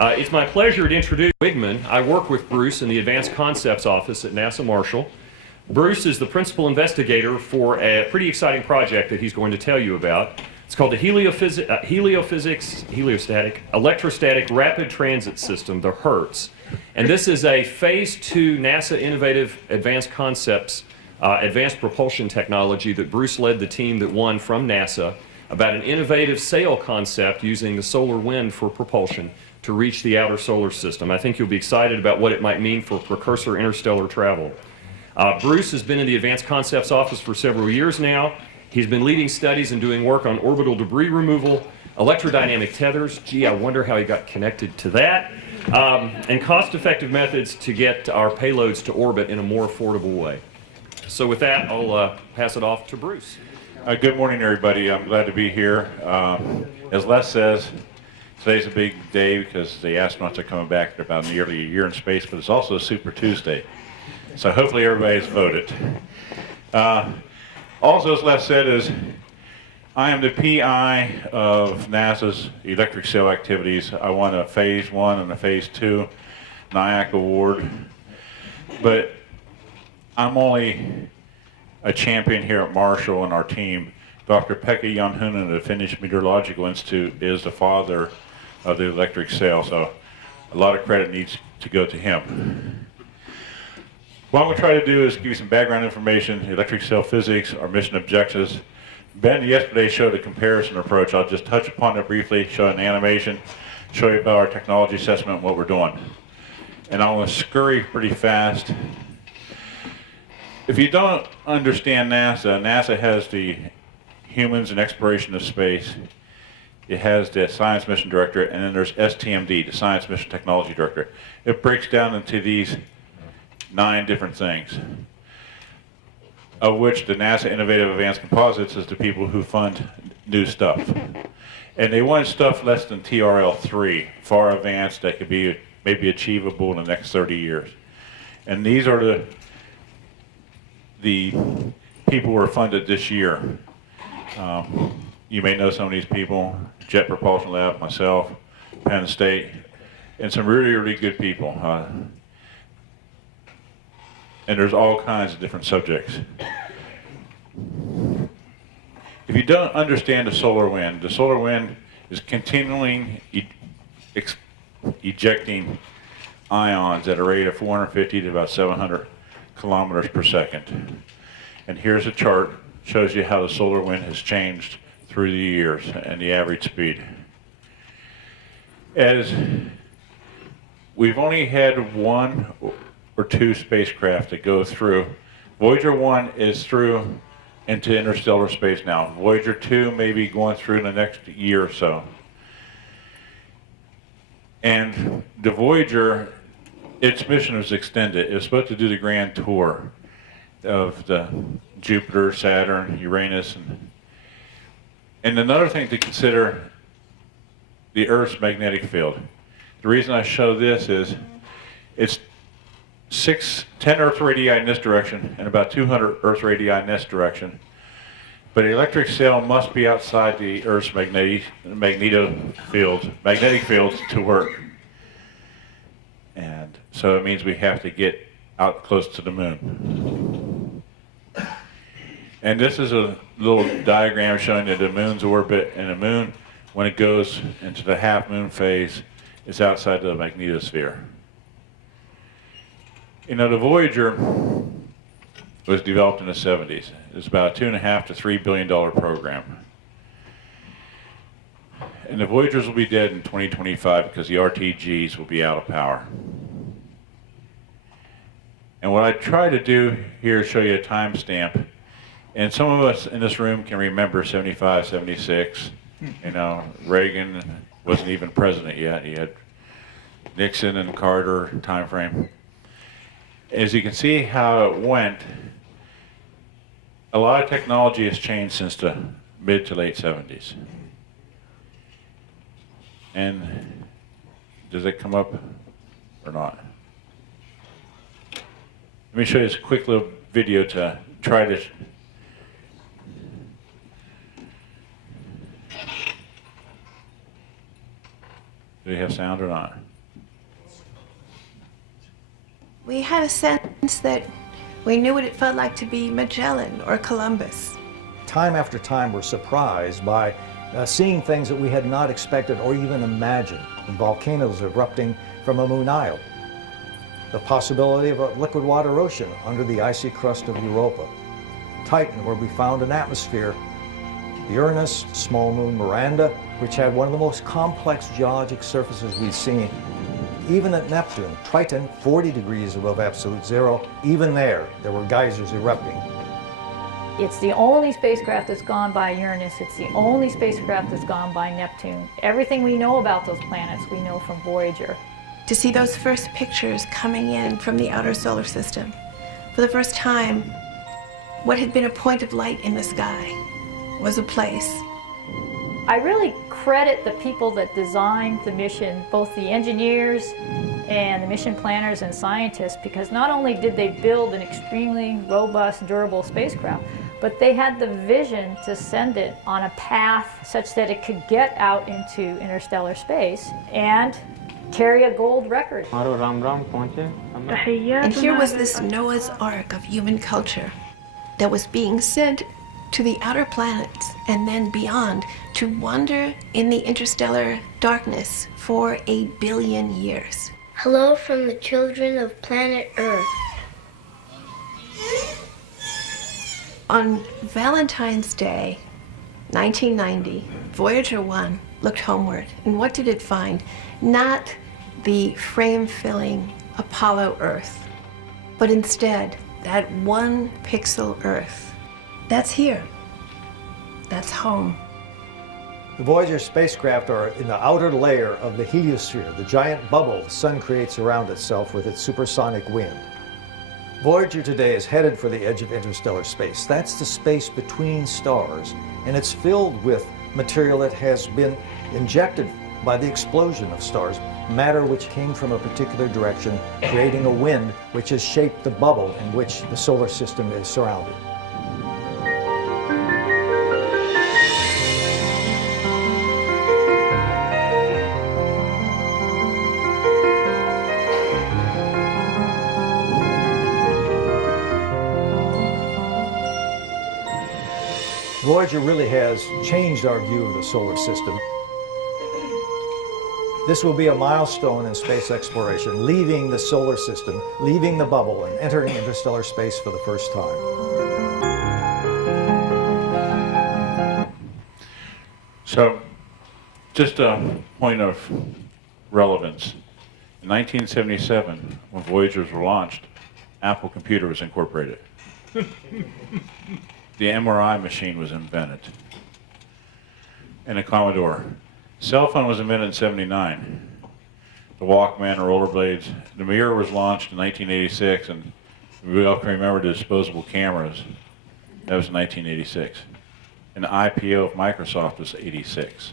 It's my pleasure to introduce Wiegmann. I work with Bruce in the Advanced Concepts Office at NASA Marshall. Bruce is the principal investigator for a pretty exciting project that he's going to tell you about. It's called the Heliostatic Electrostatic Rapid Transit System, the HERTS. And this is a Phase 2 NASA Innovative Advanced Concepts Advanced Propulsion technology that Bruce led the team that won from NASA about an innovative sail concept using the solar wind for propulsion to reach the outer solar system. I think you'll be excited about what it might mean for precursor interstellar travel. Bruce has been in the Advanced Concepts Office for several years now. He's been leading studies and doing work on orbital debris removal, electrodynamic tethers, gee, I wonder how he got connected to that, and cost-effective methods to get our payloads to orbit in a more affordable way. So with that, I'll pass it off to Bruce. Good morning, everybody. I'm glad to be here. As Les says, today's a big day because the astronauts are coming back. They're about nearly a year in space, but it's also a Super Tuesday. So hopefully everybody's voted. Also, as Les said, is I am the PI of NASA's electric sail activities. I won a Phase 1 and a Phase 2 NIAC award, but I'm only a champion here at Marshall and our team. Dr. Pekka Janhunen of the Finnish Meteorological Institute is the father of the electric sail, so a lot of credit needs to go to him. What I'm going to try to do is give you some background information, electric sail physics, our mission objectives. Ben yesterday showed a comparison approach. I'll just touch upon it briefly, show an animation, show you about our technology assessment and what we're doing. And I'm going to scurry pretty fast. If you don't understand NASA, NASA has the Humans and Exploration of Space. It has the Science Mission Director, and then there's STMD, the Science Mission Technology Director. It breaks down into these 9 different things, of which the NASA Innovative Advanced Composites is the people who fund new stuff. And they want stuff less than TRL3, far advanced, that could be maybe achievable in the next 30 years. And these are the people who are funded this year. You may know some of these people: Jet Propulsion Lab, myself, Penn State, and some really, really good people. And there's all kinds of different subjects. If you don't understand the solar wind is continually ejecting ions at a rate of 450 to about 700 kilometers per second. And here's a chart, shows you how the solar wind has changed through the years and the average speed. As we've only had 1 or 2 spacecraft that go through. Voyager 1 is through into interstellar space now. Voyager 2 may be going through in the next year or so. And the Voyager, its mission was extended. It was supposed to do the grand tour of the Jupiter, Saturn, Uranus. And another thing to consider, the Earth's magnetic field. The reason I show this is it's 10 Earth radii in this direction and about 200 Earth radii in this direction. But the electric sail must be outside the Earth's magnetic fields to work. And so it means we have to get out close to the moon. And this is a little diagram showing that the moon's orbit, and the moon, when it goes into the half moon phase, is outside the magnetosphere. You know, the Voyager was developed in the 70s. It's about a $2.5 to $3 billion program. And the Voyagers will be dead in 2025 because the RTGs will be out of power. And what I try to do here is show you a timestamp. And some of us in this room can remember 75, 76. You know, Reagan wasn't even president yet. He had Nixon and Carter time frame. As you can see how it went, a lot of technology has changed since the mid to late 70s. And does it come up or not? Let me show you this quick little video to try to do you have sound or not? We had a sense that we knew what it felt like to be Magellan or Columbus. Time after time, we're surprised by seeing things that we had not expected or even imagined. Volcanoes erupting from a moon isle. The possibility of a liquid water ocean under the icy crust of Europa. Titan, where we found an atmosphere. The Uranus, small moon Miranda, which had one of the most complex geologic surfaces we've seen. Even at Neptune, Triton, 40 degrees above absolute zero, even there were geysers erupting. It's the only spacecraft that's gone by Uranus. It's the only spacecraft that's gone by Neptune. Everything we know about those planets, we know from Voyager. To see those first pictures coming in from the outer solar system, for the first time, what had been a point of light in the sky was a place. I really credit the people that designed the mission, both the engineers and the mission planners and scientists, because not only did they build an extremely robust, durable spacecraft, but they had the vision to send it on a path such that it could get out into interstellar space and carry a gold record. And here was this Noah's Ark of human culture that was being sent to the outer planets and then beyond to wander in the interstellar darkness for 1 billion years. Hello from the children of planet Earth. On Valentine's Day, 1990, Voyager 1 looked homeward, and what did it find? Not the frame-filling Apollo Earth, but instead that 1 pixel Earth. That's here. That's home. The Voyager spacecraft are in the outer layer of the heliosphere, the giant bubble the sun creates around itself with its supersonic wind. Voyager today is headed for the edge of interstellar space. That's the space between stars, and it's filled with material that has been injected by the explosion of stars, matter which came from a particular direction, creating a wind which has shaped the bubble in which the solar system is surrounded. Voyager really has changed our view of the solar system. This will be a milestone in space exploration, leaving the solar system, leaving the bubble, and entering interstellar space for the first time. So, just a point of relevance. In 1977, when Voyagers were launched, Apple Computer was incorporated. The MRI machine was invented, and a Commodore. Cell phone was invented in '79. The Walkman, rollerblades. The mirror was launched in 1986, and we all can remember the disposable cameras. That was in 1986. And the IPO of Microsoft was '86.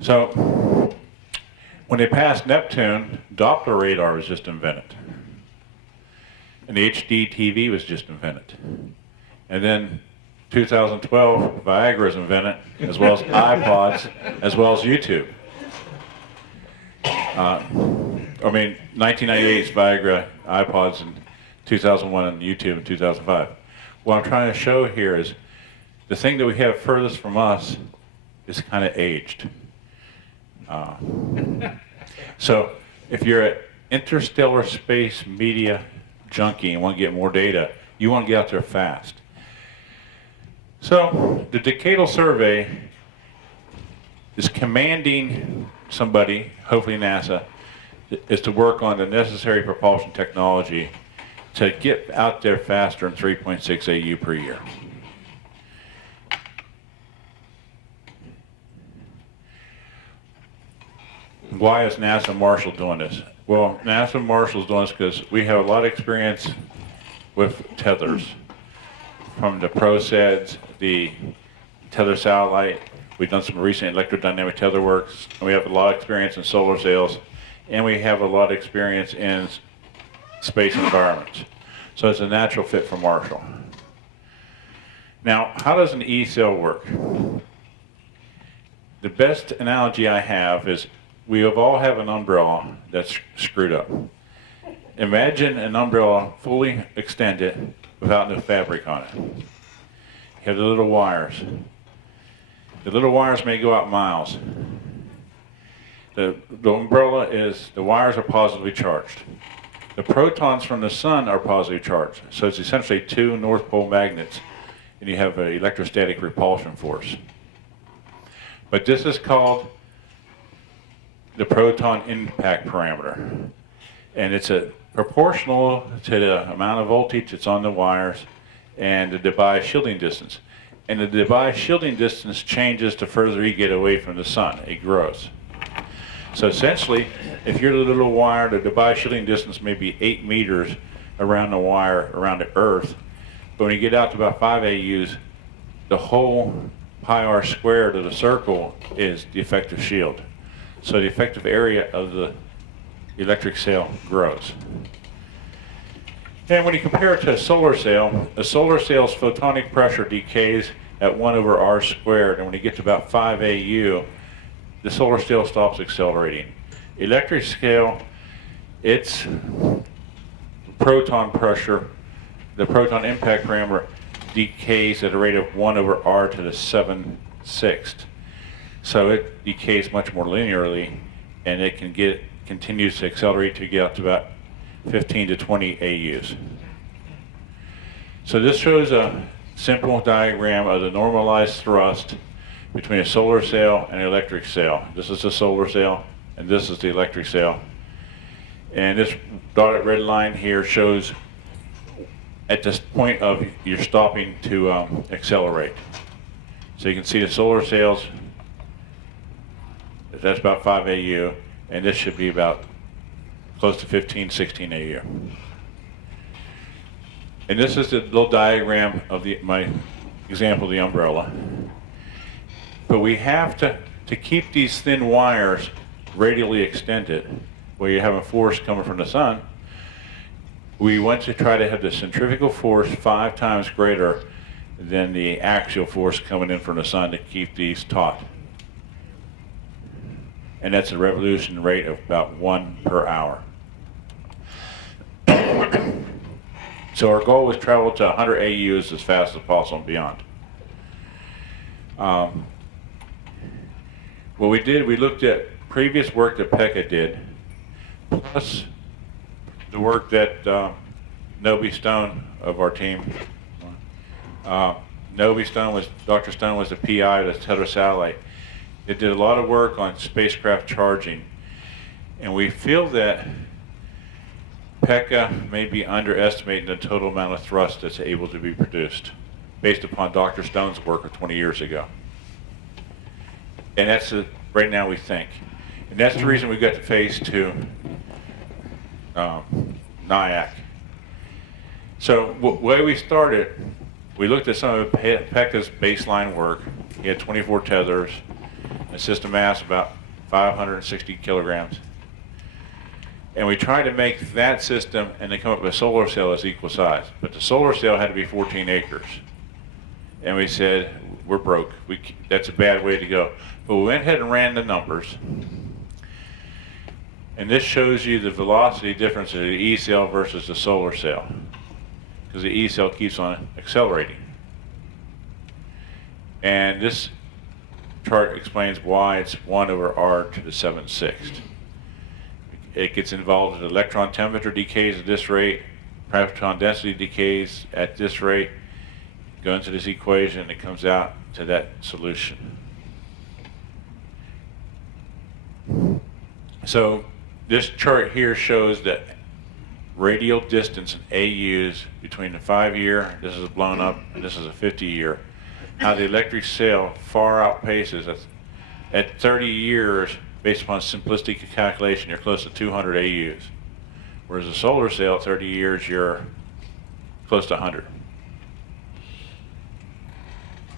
So, when they passed Neptune, Doppler radar was just invented. And the HD TV was just invented. And then 2012, Viagra was invented, as well as iPods, as well as YouTube. 1998 is Viagra, iPods, and 2001 and YouTube in 2005. What I'm trying to show here is the thing that we have furthest from us is kind of aged. So if you're an interstellar space media junkie and want to get more data, you want to get out there fast. So the decadal survey is commanding somebody, hopefully NASA, is to work on the necessary propulsion technology to get out there faster in 3.6 AU per year. Why is NASA and Marshall doing this? Well, NASA and Marshall is doing this because we have a lot of experience with tethers. From the ProSEDs, the tether satellite, we've done some recent electrodynamic tether works, and we have a lot of experience in solar sails, and we have a lot of experience in space environments. So it's a natural fit for Marshall. Now, how does an E-cell work? The best analogy I have is we all have an umbrella that's screwed up. Imagine an umbrella fully extended without no fabric on it. You have the little wires. The little wires may go out miles. The umbrella is, the wires are positively charged. The protons from the sun are positively charged. So it's essentially two North Pole magnets, and you have an electrostatic repulsion force. But this is called the proton impact parameter. And it's proportional to the amount of voltage that's on the wires and the Debye shielding distance. And the Debye shielding distance changes the further you get away from the sun. It grows. So essentially, if you're the little wire, the Debye shielding distance may be 8 meters around the wire, around the Earth. But when you get out to about 5 AUs, the whole pi r squared of the circle is the effective shield. So the effective area of the electric sail grows. And when you compare it to a solar sail's photonic pressure decays at 1 over r squared, and when you get to about 5 AU, the solar sail stops accelerating. Electric sail, its proton pressure, the proton impact parameter, decays at a rate of 1 over r to the 7/6. So it decays much more linearly, and it continues to accelerate to get up to about 15 to 20 AUs. So this shows a simple diagram of the normalized thrust between a solar sail and an electric sail. This is the solar sail, and this is the electric sail. And this dotted red line here shows at this point of you're stopping to accelerate. So you can see the solar sails, that's about 5 AU, and this should be about close to 15, 16 AU. And this is the little diagram of my example of the umbrella. But we have to keep these thin wires radially extended, where you have a force coming from the sun, we want to try to have the centrifugal force 5 times greater than the axial force coming in from the sun to keep these taut. And that's a revolution rate of about 1 per hour. So our goal was travel to 100 AUs as fast as possible and beyond. What we did, we looked at previous work that Pekka did, plus the work that Noby Stone of our team, Dr. Stone was the PI of the Tether satellite. They did a lot of work on spacecraft charging, and we feel that Pekka may be underestimating the total amount of thrust that's able to be produced based upon Dr. Stone's work of 20 years ago. And that's right now we think. And that's the reason we got to phase 2 NIAC. So the way we started, we looked at some of Pekka's baseline work. He had 24 tethers, a system mass about 560 kilograms. And we tried to make that system and then come up with a solar cell that's equal size. But the solar cell had to be 14 acres. And we said, we're broke. That's a bad way to go. But we went ahead and ran the numbers. And this shows you the velocity difference of the E cell versus the solar cell, because the E cell keeps on accelerating. And this chart explains why it's 1 over r to the 7/6. It gets involved in electron temperature decays at this rate, proton density decays at this rate, go into this equation, and it comes out to that solution. So this chart here shows the radial distance in AUs between the 5-year, this is blown up, and this is a 50-year. How the electric sail far outpaces at 30 years, based upon simplistic calculation, you're close to 200 AUs. Whereas a solar sail at 30 years, you're close to 100.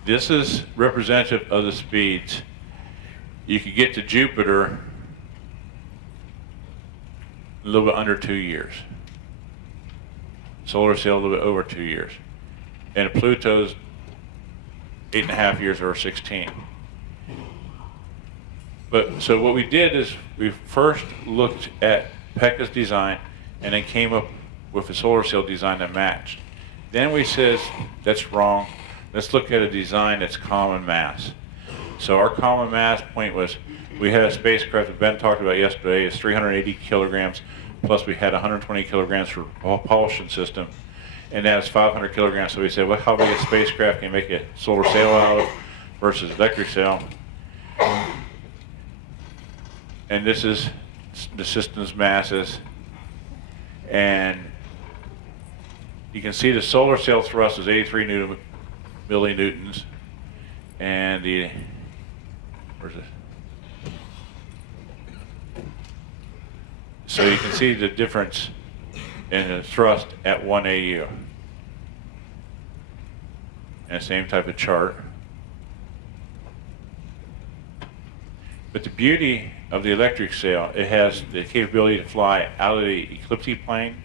This is representative of the speeds. You could get to Jupiter a little bit under 2 years. Solar sail a little bit over 2 years. And Pluto's 8.5 years or 16. But so what we did is we first looked at Pekka's design and then came up with a solar cell design that matched. Then we says, that's wrong. Let's look at a design that's common mass. So our common mass point was, we had a spacecraft that Ben talked about yesterday, is 380 kilograms, plus we had 120 kilograms for propulsion system, and that's 500 kilograms. So we said, well, how big a spacecraft can you make a solar sail out of versus electric sail? And this is the system's masses. And you can see the solar sail thrust is 83 millinewtons, and the, where's this? So you can see the difference in the thrust at 1 AU. And same type of chart. But the beauty of the electric sail, it has the capability to fly out of the ecliptic plane.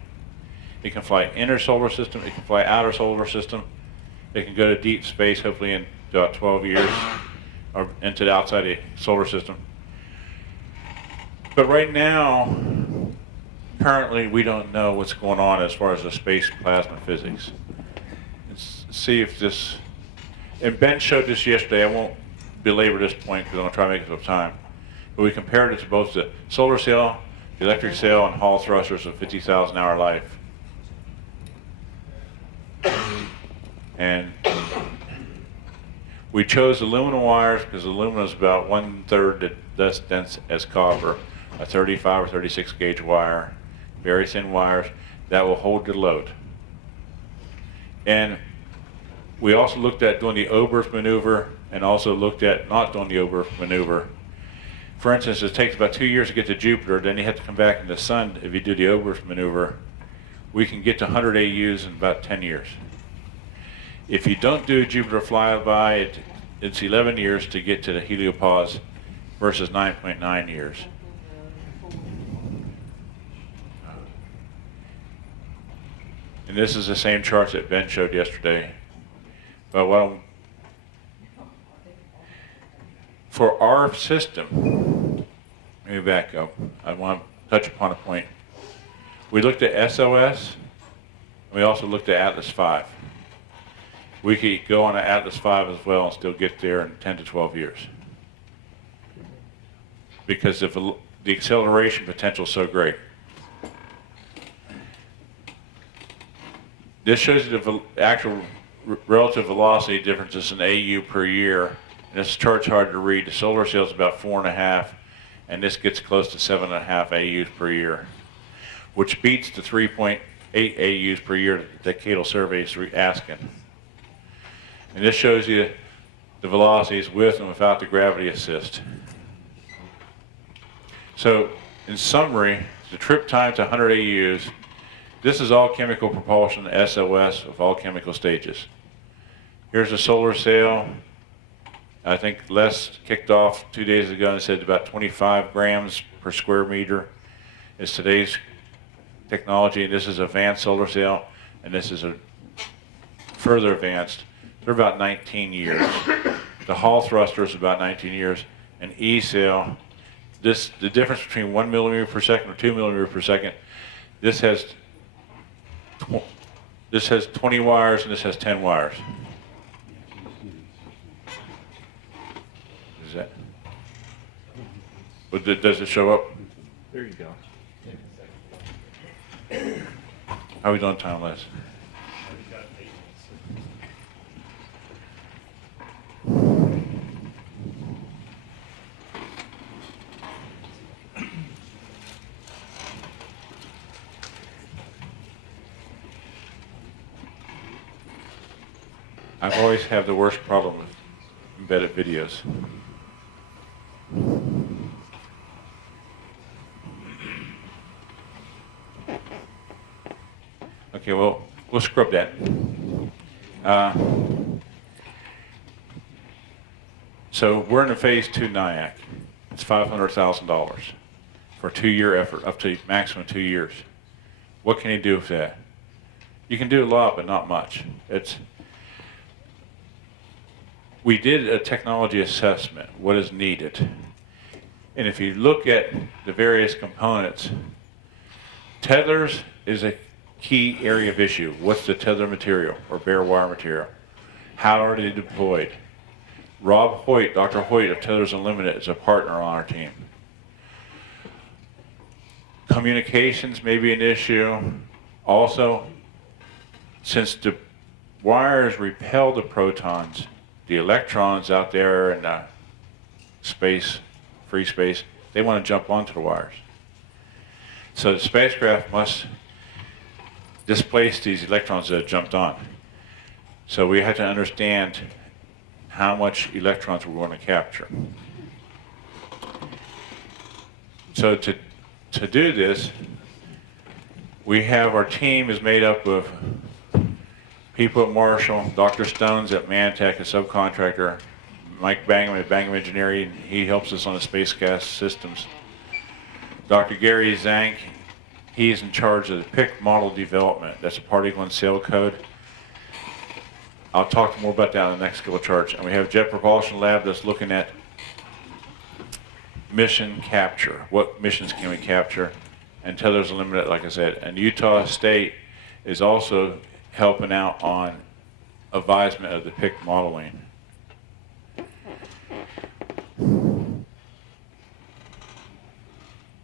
It can fly inner solar system. It can fly outer solar system. It can go to deep space, hopefully in about 12 years, or into the outside the solar system. But right now, currently, we don't know what's going on as far as the space plasma physics. Let's see if this, and Ben showed this yesterday. I won't belabor this point because I'm going to try to make it up time. But we compared it to both the solar sail, the electric sail, and Hall thrusters of 50,000 hour life. And we chose aluminum wires because aluminum is about 1/3 less dense as copper. A 35 or 36 gauge wire, very thin wires that will hold the load. And we also looked at doing the Oberth maneuver and also looked at not doing the Oberth maneuver. For instance, it takes about 2 years to get to Jupiter, then you have to come back in the sun if you do the Oberth maneuver. We can get to 100 AUs in about 10 years. If you don't do Jupiter flyby, it's 11 years to get to the Heliopause versus 9.9 years. And this is the same charts that Ben showed yesterday. But for our system, let me back up. I want to touch upon a point. We looked at SOS, and we also looked at Atlas V. We could go on to Atlas V as well and still get there in 10 to 12 years. Because of the acceleration potential is so great. This shows you the actual relative velocity differences in AU per year. And this chart's hard to read. The solar sail is about 4.5, and this gets close to 7.5 AUs per year, which beats the 3.8 AUs per year that the decadal survey is asking. And this shows you the velocities with and without the gravity assist. So, in summary, the trip time to 100 AUs. This is all chemical propulsion, SOS, of all chemical stages. Here's a solar sail. I think Les kicked off 2 days ago and said about 25 grams per square meter is today's technology. And this is advanced solar sail, and this is a further advanced. They're about 19 years. The Hall thruster is about 19 years. And E-sail, the difference between 1 millimeter per second or 2 millimeter per second, this has 20 wires and this has 10 wires. Is that? But does it show up? There you go. How are we doing time, Les? I've always had the worst problem with embedded videos. Okay, well, we'll scrub that. So we're in a phase 2 NIAC. It's $500,000 for a 2-year effort, up to maximum 2 years. What can you do with that? You can do a lot, but not much. We did a technology assessment, what is needed. And if you look at the various components, tether's is a key area of issue. What's the tether material or bare wire material? How are they deployed? Rob Hoyt, Dr. Hoyt of Tethers Unlimited is a partner on our team. Communications may be an issue. Also, since the wires repel the protons, the electrons out there in the space, free space, they want to jump onto the wires. So the spacecraft must displace these electrons that have jumped on. So we have to understand how much electrons we're going to capture. So to do this, we have our team is made up of people at Marshall, Dr. Stones at Mantech, a subcontractor, Mike Bangham at Bangham Engineering, he helps us on the space gas systems. Dr. Gary Zank, he's in charge of the PIC model development. That's a particle and cell code. I'll talk more about that in the next couple of charts. And we have Jet Propulsion Lab that's looking at mission capture. What missions can we capture? And Tethers Unlimited, like I said. And Utah State is also helping out on advisement of the PIC modeling.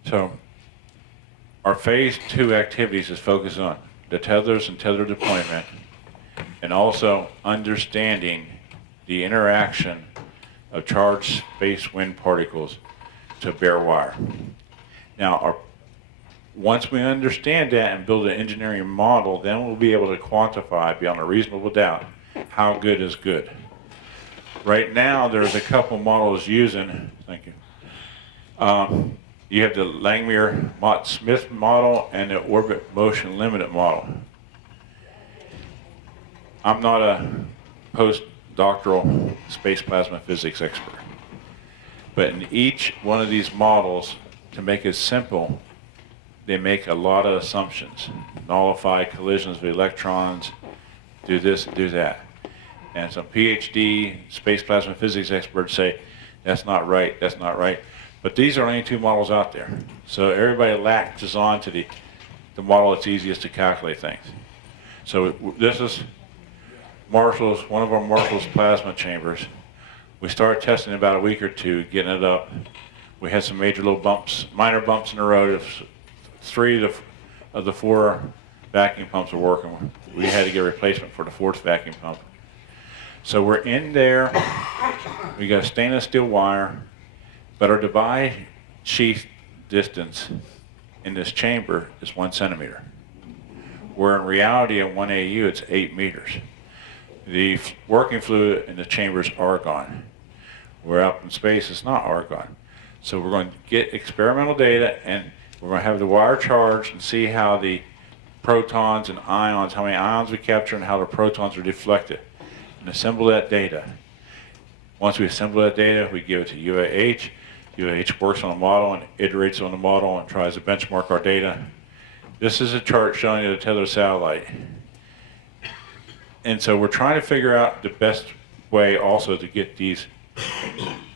So our phase 2 activities is focused on the tethers and tether deployment, and also understanding the interaction of charged space wind particles to bare wire. Now, once we understand that and build an engineering model, then we'll be able to quantify beyond a reasonable doubt how good is good. Right now, there's a couple models using, thank you. You have the Langmuir-Mott-Smith model and the Orbit Motion Limited model. I'm not a postdoctoral space plasma physics expert, but in each one of these models, to make it simple, they make a lot of assumptions. Nullify collisions of electrons, do this and do that. And some PhD space plasma physics experts say, that's not right, that's not right. But these are only 2 models out there. So everybody latches on to the model that's easiest to calculate things. So this is Marshall's, one of our Marshall's plasma chambers. We started testing in about a week or 2, getting it up. We had some major little bumps, minor bumps in the road. 3 of the 4 vacuum pumps were working. We had to get a replacement for the 4th vacuum pump. So we're in there. We got stainless steel wire. But our divide sheath distance in this chamber is 1 centimeter, where in reality at 1 AU it's 8 meters. The working fluid in the chamber is argon, where up in space it's not argon. So we're going to get experimental data, and we're going to have the wire charged and see how the protons and ions, how many ions we capture and how the protons are deflected, and assemble that data. Once we assemble that data, we give it to UAH. UAH works on a model and iterates on the model and tries to benchmark our data. This is a chart showing you the tether satellite. And so we're trying to figure out the best way also to get these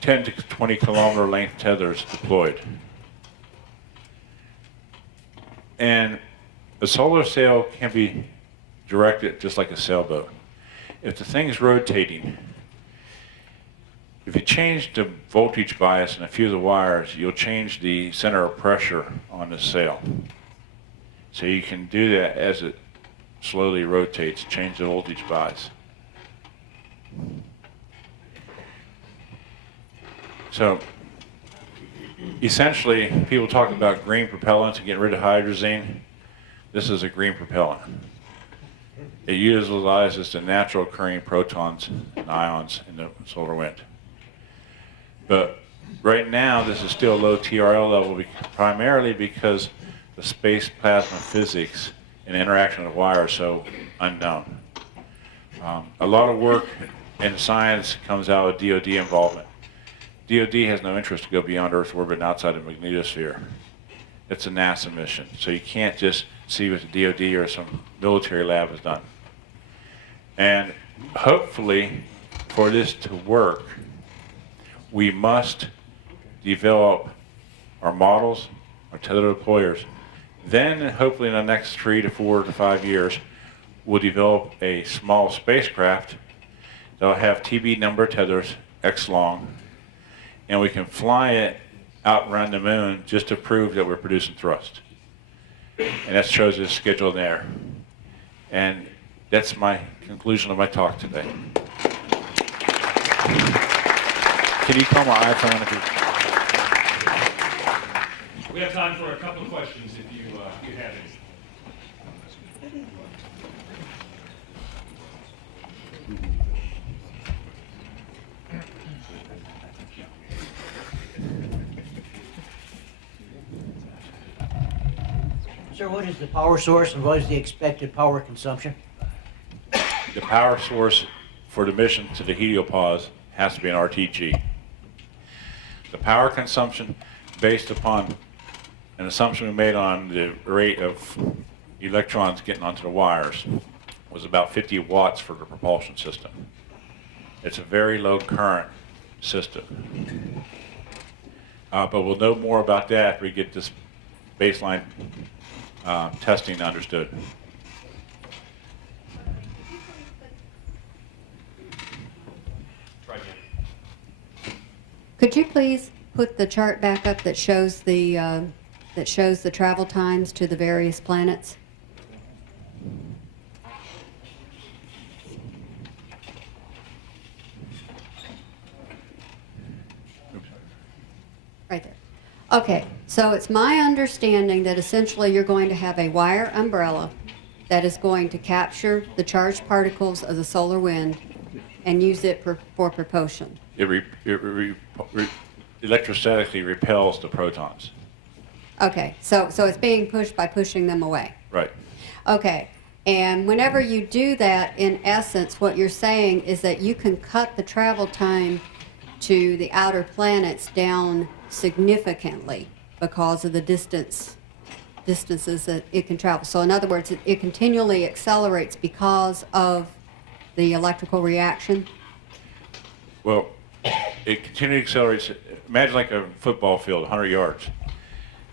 10 to 20 kilometer length tethers deployed. And a solar sail can be directed just like a sailboat. If the thing's rotating, if you change the voltage bias in a few of the wires, you'll change the center of pressure on the sail. So you can do that as it slowly rotates, change the voltage bias. So essentially, people talk about green propellant to get rid of hydrazine. This is a green propellant. It utilizes the natural occurring protons and ions in the solar wind. But right now, this is still a low TRL level, primarily because the space plasma physics and interaction of the wire are so unknown. A lot of work in science comes out of DoD involvement. DoD has no interest to go beyond Earth's orbit and outside the magnetosphere. It's a NASA mission, so you can't just see what the DoD or some military lab has done. And hopefully, for this to work, we must develop our models, our tether deployers, Then, hopefully in the next 3 to 4 to 5 years, we'll develop a small spacecraft that'll have TB number tethers X long, and we can fly it out around the moon just to prove that we're producing thrust. And that shows the schedule there. And that's my conclusion of my talk today. Can you call my iPhone if you... We have time for a couple of questions if you have any. Sir, what is the power source and what is the expected power consumption? The power source for the mission to the Heliopause has to be an RTG. The power consumption, based upon an assumption we made on the rate of electrons getting onto the wires, was about 50 watts for the propulsion system. It's a very low current system. But we'll know more about that after we get this baseline testing understood. Try again. Could you please put the chart back up that shows the travel times to the various planets? Right there. Okay, so it's my understanding that essentially you're going to have a wire umbrella that is going to capture the charged particles of the solar wind and use it for propulsion. It electrostatically repels the protons. Okay, so it's being pushed by pushing them away. Right. Okay, and whenever you do that, in essence, what you're saying is that you can cut the travel time to the outer planets down significantly because of the distances that it can travel. So in other words, it continually accelerates because of the electrical reaction. Well, it continually accelerates. Imagine like a football field, 100 yards.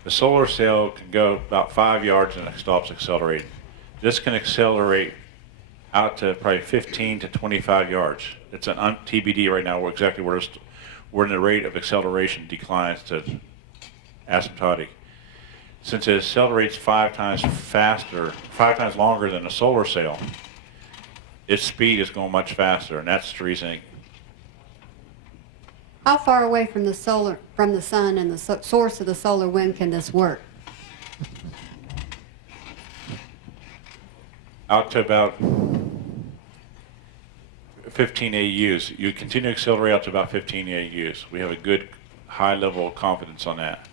The solar sail can go about 5 yards and it stops accelerating. This can accelerate out to probably 15 to 25 yards. It's an TBD right now. We're exactly where the rate of acceleration declines to asymptotic. Since it accelerates 5 times faster, 5 times longer than a solar sail, its speed is going much faster, and that's the reason. How far away from the sun and the source of the solar wind can this work? Out to about 15 AUs. You continue to accelerate out to about 15 AUs. We have a good high level of confidence on that.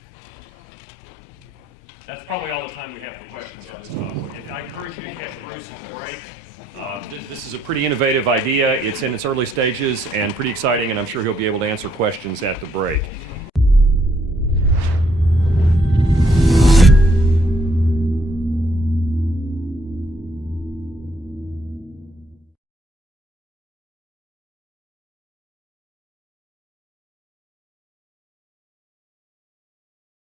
That's probably all the time we have for questions on this topic. I encourage you to catch Bruce at the break. This is a pretty innovative idea. It's in its early stages and pretty exciting, and I'm sure he'll be able to answer questions at the break.